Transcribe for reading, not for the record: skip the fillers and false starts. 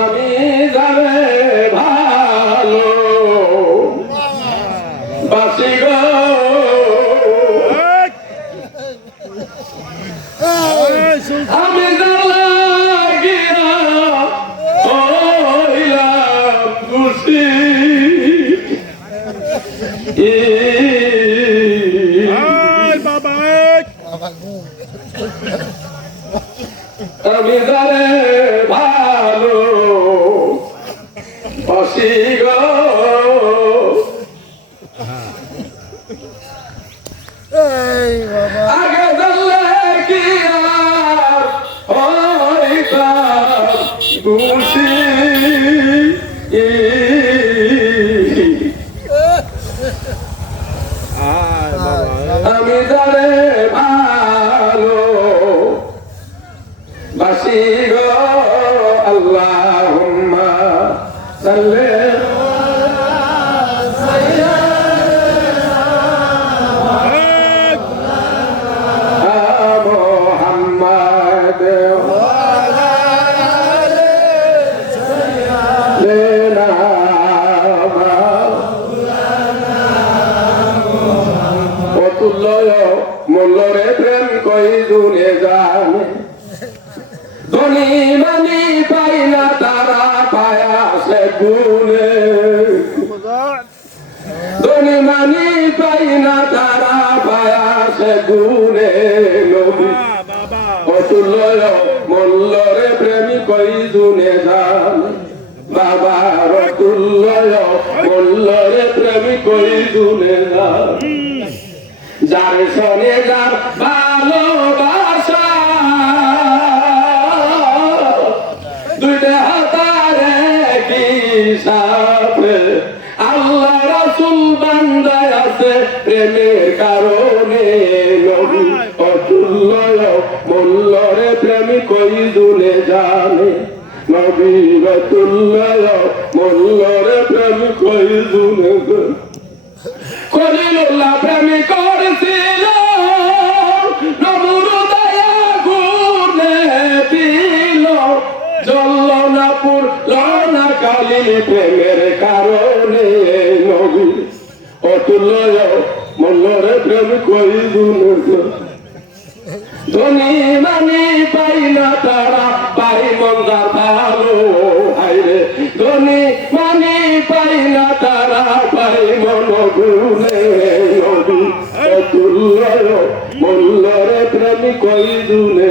আমি যাবে ভালো বাসি গো আমি লাগিয়া হইলাম খুশি আমি যারে ভালো বাসি গো আগে জানলে কি আর হইতাম খুশি আমি যারে ভালো বাসি গো আল্লাহুম্মা সাল্লি মোল্লরে প্রেম কই দুনে জানে ধনী মানি পাই না তারা পায়া সে গুনে ধনী মানি পাই না তারা পায়া সে গুনে অতুল্য মোল্লরে প্রেম কই দুনে জানে বাবা অতুল্য মোল্লরে প্রেম কই দুনে জানে যার শোনে যার ভালোবাসা দুইটা হাতারে কি সাথে আল্লাহ রাসূল বান্দায় আছে প্রেমের কারণে নবী অতুল্য মোল্লরে প্রেম কই দুনে জানে নবী অতুল্য মোল্লরে প্রেম কই দুনে খলিলুল্লাহ প্রেম করছিল নমরুদায় আগুনে দিল জ্বলল না পুড়ল না কালিল প্রেমের কারণে নবী অতুল্য মোল্লরে প্রেম কই দুনে ধনী মানি পাই না তারা পাই মন্দার ভালো হাইরে ধনী মানি পাই না তারা পাই মন গুনে নবী অতুল্য মোল্লরে প্রেম কই দুনে